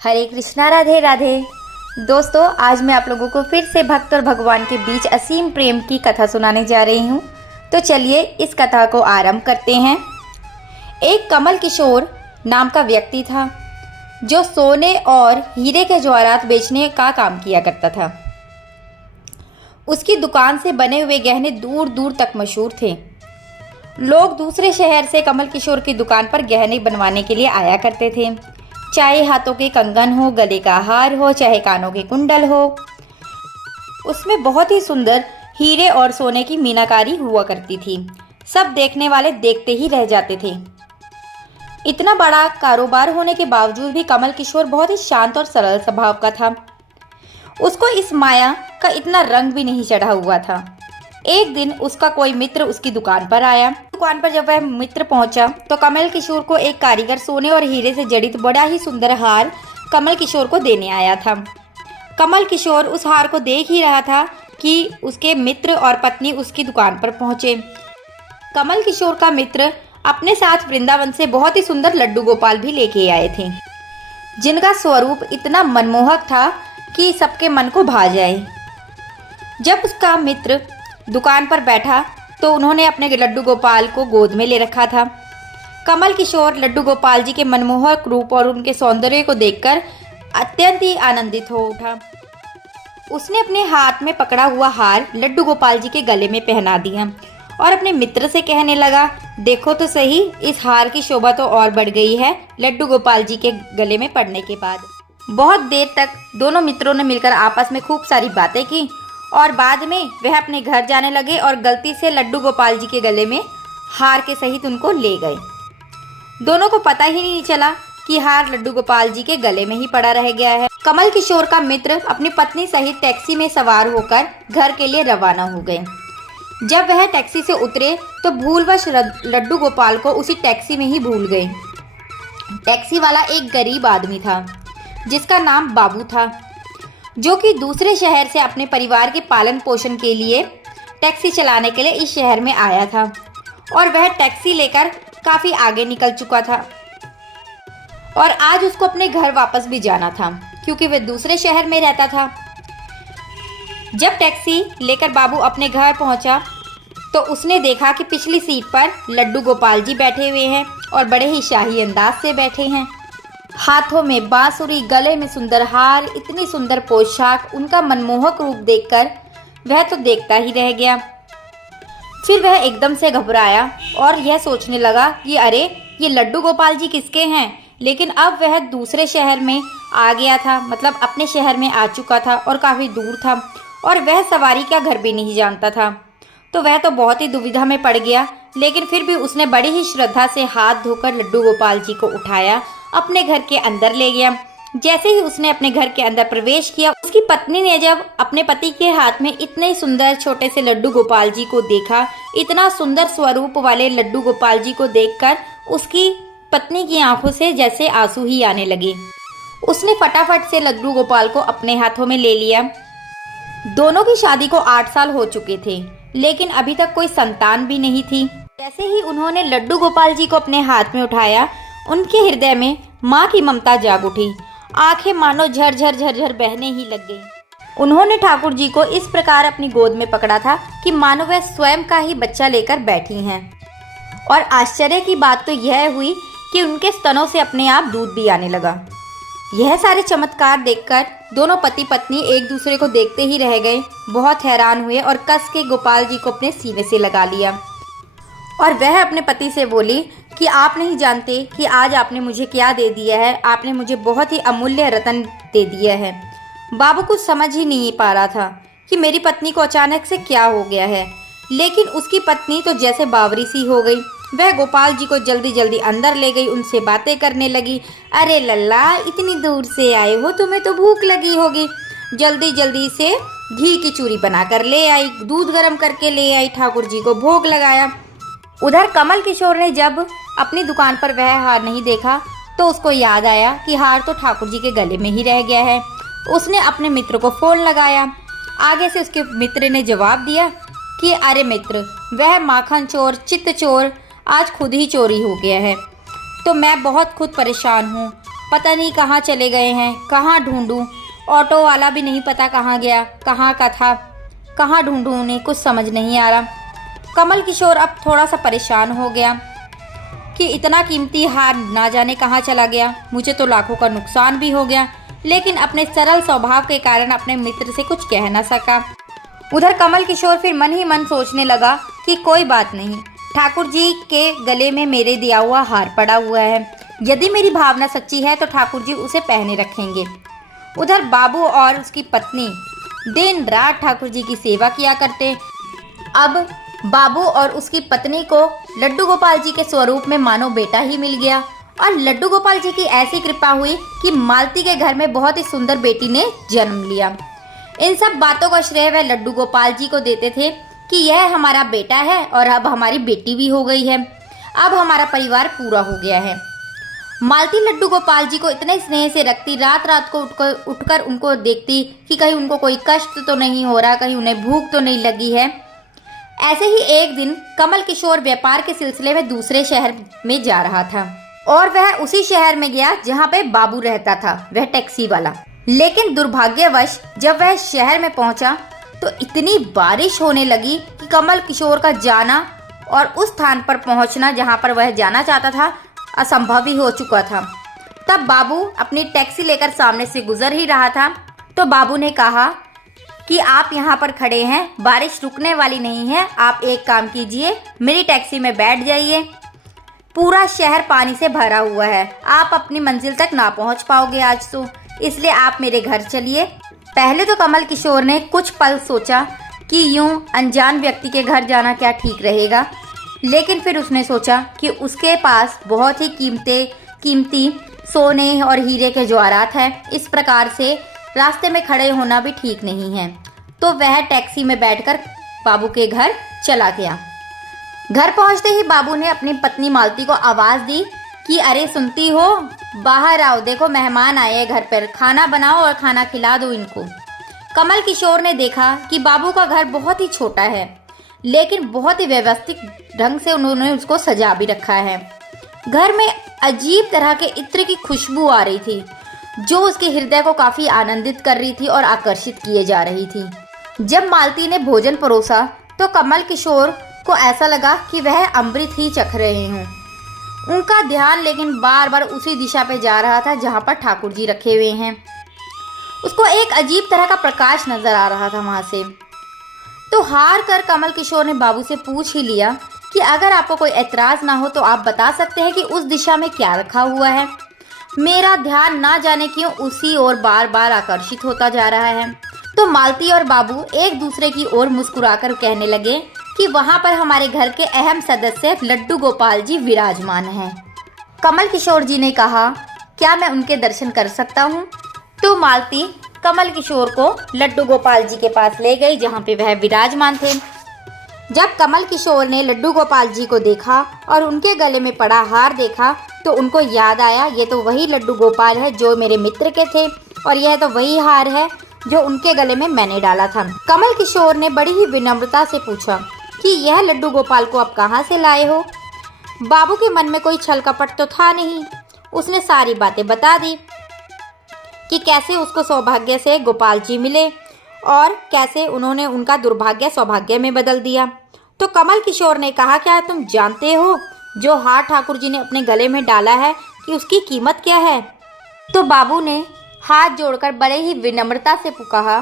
हरे कृष्णा, राधे राधे। दोस्तों, आज मैं आप लोगों को फिर से भक्त और भगवान के बीच असीम प्रेम की कथा सुनाने जा रही हूँ। तो चलिए इस कथा को आरंभ करते हैं। एक कमल किशोर नाम का व्यक्ति था जो सोने और हीरे के जवाहरात बेचने का काम किया करता था। उसकी दुकान से बने हुए गहने दूर दूर तक मशहूर थे। लोग दूसरे शहर से कमल किशोर की दुकान पर गहने बनवाने के लिए आया करते थे, चाहे हाथों के कंगन हो, गले का हार हो, चाहे कानों के कुंडल हो। उसमें बहुत ही सुंदर हीरे और सोने की मीनाकारी हुआ करती थी। सब देखने वाले देखते ही रह जाते थे। इतना बड़ा कारोबार होने के बावजूद भी कमल किशोर बहुत ही शांत और सरल स्वभाव का था। उसको इस माया का इतना रंग भी नहीं चढ़ा हुआ था। एक दिन उसका कोई मित्र उसकी दुकान पर आया। दुकान पर जब वह मित्र पहुंचा तो कमल किशोर को एक कारीगर सोने और हीरे से जड़ित बड़ा ही सुंदर हार कमल किशोर को देने आया था। कमल किशोर उस हार को देख ही रहा था कि उसके मित्र और पत्नी उसकी दुकान पर पहुंचे। कमल किशोर का मित्र अपने साथ वृंदावन से बहुत ही सुंदर लड्डू गोपाल भी लेके आए थे, जिनका स्वरूप इतना मनमोहक था कि सबके मन को भा जाए। जब उसका मित्र दुकान पर बैठा तो उन्होंने अपने लड्डू गोपाल को गोद में ले रखा था। कमल किशोर लड्डू गोपाल जी के मनमोहक रूप और उनके सौंदर्य को देखकर अत्यंत ही आनंदित हो उठा। उसने अपने हाथ में पकड़ा हुआ हार लड्डू गोपाल जी के गले में पहना दिया और अपने मित्र से कहने लगा, देखो तो सही, इस हार की शोभा तो और बढ़ गई है लड्डू गोपाल जी के गले में पड़ने के बाद। बहुत देर तक दोनों मित्रों ने मिलकर आपस में खूब सारी बातें की और बाद में वह अपने घर जाने लगे और गलती से लड्डू गोपाल जी के गले में हार के सहित उनको ले गए। दोनों को पता ही नहीं चला कि हार लड्डू गोपाल जी के गले में ही पड़ा रह गया है। कमल किशोर का मित्र अपनी पत्नी सहित टैक्सी में सवार होकर घर के लिए रवाना हो गए। जब वह टैक्सी से उतरे तो भूलवश लड्डू गोपाल को उसी टैक्सी में ही भूल गए। टैक्सी वाला एक गरीब आदमी था जिसका नाम बाबू था, जो कि दूसरे शहर से अपने परिवार के पालन पोषण के लिए टैक्सी चलाने के लिए इस शहर में आया था और वह टैक्सी लेकर काफ़ी आगे निकल चुका था और आज उसको अपने घर वापस भी जाना था क्योंकि वह दूसरे शहर में रहता था। जब टैक्सी लेकर बाबू अपने घर पहुंचा तो उसने देखा कि पिछली सीट पर लड्डू गोपाल जी बैठे हुए हैं और बड़े ही शाही अंदाज से बैठे हैं। हाथों में बांसुरी, गले में सुंदर हार, इतनी सुंदर पोशाक, उनका मनमोहक रूप देखकर वह तो देखता ही रह गया। फिर वह एकदम से घबराया और यह सोचने लगा कि अरे, ये लड्डू गोपाल जी किसके हैं। लेकिन अब वह दूसरे शहर में आ गया था, मतलब अपने शहर में आ चुका था और काफ़ी दूर था और वह सवारी का घर भी नहीं जानता था। तो वह तो बहुत ही दुविधा में पड़ गया। लेकिन फिर भी उसने बड़ी ही श्रद्धा से हाथ धोकर लड्डू गोपाल जी को उठाया, अपने घर के अंदर ले गया। जैसे ही उसने अपने घर के अंदर प्रवेश किया, उसकी पत्नी ने जब अपने पति के हाथ में इतने सुंदर छोटे से लड्डू गोपाल जी को देखा, इतना सुंदर स्वरूप वाले लड्डू गोपाल जी को देखकर उसकी पत्नी की आंखों से जैसे आंसू ही आने लगे। उसने फटाफट से लड्डू गोपाल को अपने हाथों में ले लिया। दोनों की शादी को 8 साल हो चुके थे, लेकिन अभी तक कोई संतान भी नहीं थी। जैसे ही उन्होंने लड्डू गोपाल जी को अपने हाथ में उठाया, उनके हृदय में माँ की ममता जाग उठी। आंखें मानो झरझर झरझर बहने ही लग गई। उन्होंने ठाकुर जी को इस प्रकार अपनी गोद में पकड़ा था कि मानो वह स्वयं का ही बच्चा लेकर बैठी हैं। और आश्चर्य की बात तो यह हुई कि उनके स्तनों से अपने आप दूध भी आने लगा। यह सारे चमत्कार देखकर दोनों पति पत्नी एक दूसरे को देखते ही रह गए। बहुत हैरान हुए और कस के गोपाल जी को अपने सीने से लगा लिया और वह अपने पति से बोली कि आप नहीं जानते कि आज आपने मुझे क्या दे दिया है। आपने मुझे बहुत ही अमूल्य रतन दे दिया है। बाबू कुछ समझ ही नहीं पा रहा था कि मेरी पत्नी को अचानक से क्या हो गया है, लेकिन उसकी पत्नी तो जैसे बावरी सी हो गई। वह गोपाल जी को जल्दी जल्दी अंदर ले गई, उनसे बातें करने लगी। अरे लल्ला, इतनी दूर से आए हो, तुम्हें तो भूख लगी होगी। जल्दी जल्दी से घी की चूरी बनाकर ले आई, दूध गर्म करके ले आई, ठाकुर जी को भोग लगाया। उधर कमल किशोर ने जब अपनी दुकान पर वह हार नहीं देखा तो उसको याद आया कि हार तो ठाकुर जी के गले में ही रह गया है। उसने अपने मित्र को फ़ोन लगाया। आगे से उसके मित्र ने जवाब दिया कि अरे मित्र, वह माखन चोर, चित्त चोर आज खुद ही चोरी हो गया है, तो मैं बहुत खुद परेशान हूँ पता नहीं कहाँ चले गए हैं, कहाँ ढूंढूं। ऑटो वाला भी नहीं पता कहाँ गया, कहाँ का था, कहाँ ढूंढूं उन्हें, कुछ समझ नहीं आ रहा। कमल किशोर अब थोड़ा सा परेशान हो गया कि इतना कीमती हार ना जाने कहाँ चला गया। मुझे तो लाखों का नुकसान भी हो गया, लेकिन अपने सरल स्वभाव के कारण अपने मित्र से कुछ कह न सका। उधर कमल किशोर फिर मन ही मन सोचने लगा कि कोई बात नहीं, ठाकुर जी के गले में मेरे दिया हुआ हार पड़ा हुआ है। यदि मेरी भावना सच्ची है तो ठाकुर जी उसे पहने रखेंगे। उधर बाबू और उसकी पत्नी दिन रात ठाकुर जी की सेवा किया करते। अब बाबू और उसकी पत्नी को लड्डू गोपाल जी के स्वरूप में मानो बेटा ही मिल गया, और लड्डू गोपाल जी की ऐसी कृपा हुई कि मालती के घर में बहुत ही सुंदर बेटी ने जन्म लिया। इन सब बातों का श्रेय वह लड्डू गोपाल जी को देते थे कि यह हमारा बेटा है और अब हमारी बेटी भी हो गई है, अब हमारा परिवार पूरा हो गया है। मालती लड्डू गोपाल जी को इतने स्नेह से रखती, रात रात को उठकर उनको देखती कि कहीं उनको कोई कष्ट तो नहीं हो रहा, कहीं उन्हें भूख तो नहीं लगी है। ऐसे ही एक दिन कमल किशोर व्यापार के सिलसिले में दूसरे शहर में जा रहा था, और वह उसी शहर में गया जहाँ पे बाबू रहता था, वह टैक्सी वाला। लेकिन दुर्भाग्यवश जब वह शहर में पहुंचा तो इतनी बारिश होने लगी कि कमल किशोर का जाना और उस स्थान पर पहुंचना जहां पर वह जाना चाहता था असंभव ही हो चुका था। तब बाबू अपनी टैक्सी लेकर सामने से गुजर ही रहा था, तो बाबू ने कहा कि आप यहाँ पर खड़े हैं, बारिश रुकने वाली नहीं है, आप एक काम कीजिए, मेरी टैक्सी में बैठ जाइए। पूरा शहर पानी से भरा हुआ है, आप अपनी मंजिल तक ना पहुँच पाओगे आज तो, इसलिए आप मेरे घर चलिए। पहले तो कमल किशोर ने कुछ पल सोचा कि यूं अनजान व्यक्ति के घर जाना क्या ठीक रहेगा, लेकिन फिर उसने सोचा कि उसके पास बहुत ही कीमती सोने और हीरे के जवाहरात हैं, इस प्रकार से रास्ते में खड़े होना भी ठीक नहीं है। तो वह टैक्सी में बैठकर बाबू के घर चला गया। घर पहुंचते ही बाबू ने अपनी पत्नी मालती को आवाज़ दी कि अरे सुनती हो, बाहर आओ, देखो मेहमान आए हैं घर पर, खाना बनाओ और खाना खिला दो इनको। कमल किशोर ने देखा कि बाबू का घर बहुत ही छोटा है, लेकिन बहुत ही व्यवस्थित ढंग से उन्होंने उसको सजा भी रखा है। घर में अजीब तरह के इत्र की खुशबू आ रही थी, जो उसके हृदय को काफ़ी आनंदित कर रही थी और आकर्षित किए जा रही थी। जब मालती ने भोजन परोसा तो कमल किशोर को ऐसा लगा कि वह अमृत ही चख रहे हों। उनका ध्यान लेकिन बार बार उसी दिशा पे जा रहा था जहाँ पर ठाकुर जी रखे हुए हैं। उसको एक अजीब तरह का प्रकाश नजर आ रहा था वहाँ से। तो हार कर कमल किशोर ने बाबू से पूछ ही लिया कि अगर आपको कोई एतराज़ ना हो तो आप बता सकते हैं कि उस दिशा में क्या रखा हुआ है। मेरा ध्यान ना जाने क्यों उसी ओर बार बार आकर्षित होता जा रहा है। तो मालती और बाबू एक दूसरे की ओर मुस्कुराकर कहने लगे कि वहाँ पर हमारे घर के अहम सदस्य लड्डू गोपाल जी विराजमान हैं। कमल किशोर जी ने कहा, क्या मैं उनके दर्शन कर सकता हूँ? तो मालती कमल किशोर को लड्डू गोपाल जी के पास ले गई जहाँ पे वह विराजमान थे। जब कमल किशोर ने लड्डू गोपाल जी को देखा और उनके गले में पड़ा हार देखा तो उनको याद आया, ये तो वही लड्डू गोपाल है जो मेरे मित्र के थे, और यह तो वही हार है जो उनके गले में मैंने डाला था। कमल किशोर ने बड़ी ही विनम्रता से पूछा कि यह लड्डू गोपाल को आप कहाँ से लाए हो? बाबू के मन में कोई छल कपट तो था नहीं। उसने सारी बातें बता दी कि कैसे उसको सौभाग्य से गोपाल जी मिले और कैसे उन्होंने उनका दुर्भाग्य सौभाग्य में बदल दिया। तो कमल किशोर ने कहा, क्या तुम जानते हो जो हार ठाकुर जी ने अपने गले में डाला है कि उसकी कीमत क्या है? तो बाबू ने हाथ जोड़कर बड़े ही विनम्रता से कहा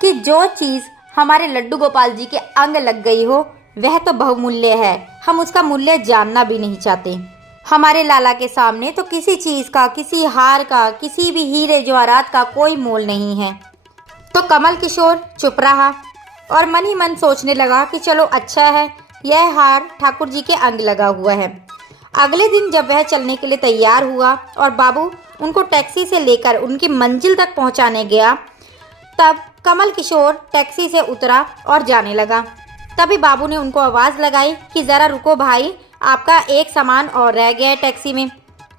कि जो चीज़ हमारे लड्डू गोपाल जी के अंग लग गई हो वह तो बहुमूल्य है, हम उसका मूल्य जानना भी नहीं चाहते। हमारे लाला के सामने तो किसी चीज़ का, किसी हार का, किसी भी हीरे जवाहरात का कोई मोल नहीं है। तो कमल किशोर चुप रहा और मन ही मन सोचने लगा कि चलो अच्छा है, यह हार ठाकुर जी के अंग लगा हुआ है। अगले दिन जब वह चलने के लिए तैयार हुआ और बाबू उनको टैक्सी से लेकर उनकी मंजिल तक पहुंचाने गया, तब कमल किशोर टैक्सी से उतरा और जाने लगा। तभी बाबू ने उनको आवाज़ लगाई कि ज़रा रुको भाई, आपका एक सामान और रह गया है टैक्सी में।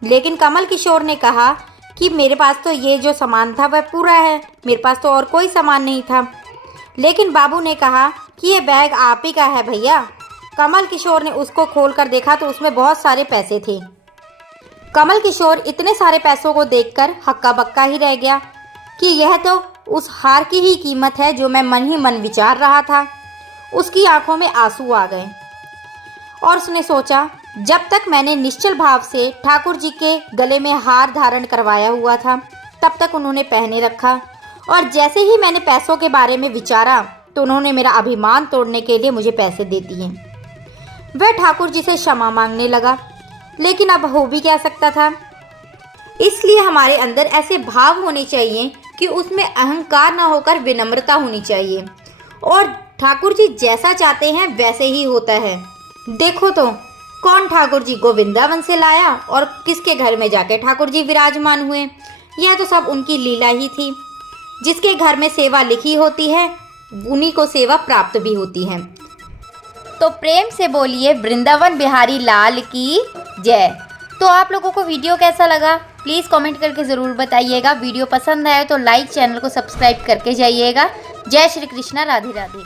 लेकिन कमल किशोर ने कहा कि मेरे पास तो ये जो सामान था वह पूरा है, मेरे पास तो और कोई सामान नहीं था। लेकिन बाबू ने कहा कि ये बैग आप ही का है भैया। कमल किशोर ने उसको खोलकर देखा तो उसमें बहुत सारे पैसे थे। कमल किशोर इतने सारे पैसों को देखकर हक्का बक्का ही रह गया कि यह तो उस हार की ही कीमत है जो मैं मन ही मन विचार रहा था। उसकी आंखों में आंसू आ गए और उसने सोचा, जब तक मैंने निश्चल भाव से ठाकुर जी के गले में हार धारण करवाया हुआ था तब तक उन्होंने पहने रखा, और जैसे ही मैंने पैसों के बारे में विचारा तो उन्होंने मेरा अभिमान तोड़ने के लिए मुझे पैसे दे दिए। वह ठाकुर जी से क्षमा मांगने लगा, लेकिन अब हो भी क्या सकता था। इसलिए हमारे अंदर ऐसे भाव होने चाहिए कि उसमें अहंकार ना होकर विनम्रता होनी चाहिए, और ठाकुर जी जैसा चाहते हैं वैसे ही होता है। देखो तो कौन ठाकुर जी को वृंदावन से लाया और किसके घर में जाके ठाकुर जी विराजमान हुए। यह तो सब उनकी लीला ही थी। जिसके घर में सेवा लिखी होती है उन्हीं को सेवा प्राप्त भी होती है। तो प्रेम से बोलिए वृंदावन बिहारी लाल की जय। तो आप लोगों को वीडियो कैसा लगा प्लीज़ कमेंट करके ज़रूर बताइएगा। वीडियो पसंद आए तो लाइक, चैनल को सब्सक्राइब करके जाइएगा। जय श्री कृष्णा, राधे राधे।